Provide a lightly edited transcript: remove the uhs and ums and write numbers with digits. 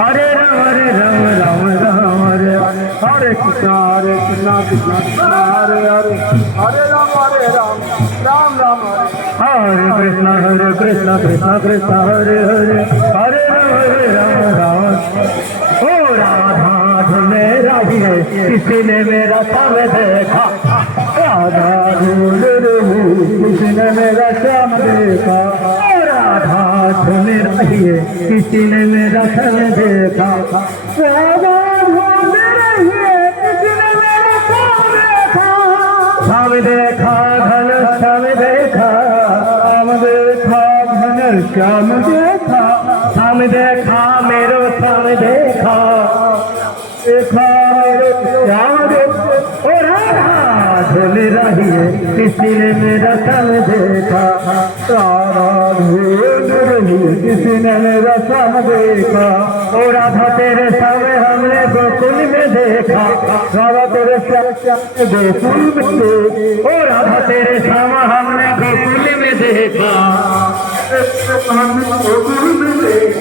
हरे राम राम राम हरे हरे कृष्णा कृष्णा कृष्णा हरे हरे हरे राम राम राम हरे कृष्णा कृष्णा कृष्णा हरे हरे हरे राम ओ राधा मेरा ही है किसी ने मेरा श्याम देखा राधा किसी ने मेरा श्याम देखा राधा मेरा ही है किसी ने मेरा श्याम देखा राधा मेरा ही है किसी ने मेरा श्याम देखा श्याम देखा घन श्याम देखा श्याम देखा मेरो श्याम देखा देखा श्याम देखा ओ राधा ढोल रही है किसी ने मेरा श्याम देखा राधा ढोल रही है किसी ने मेरा श्याम देखा ओ राधा तेरे श्याम हमने गोकुल में देखा राधा तेरे श्याम गोकुल में ओ राधा तेरे श्याम हमने गोकुल में देखा गोकुल में देखा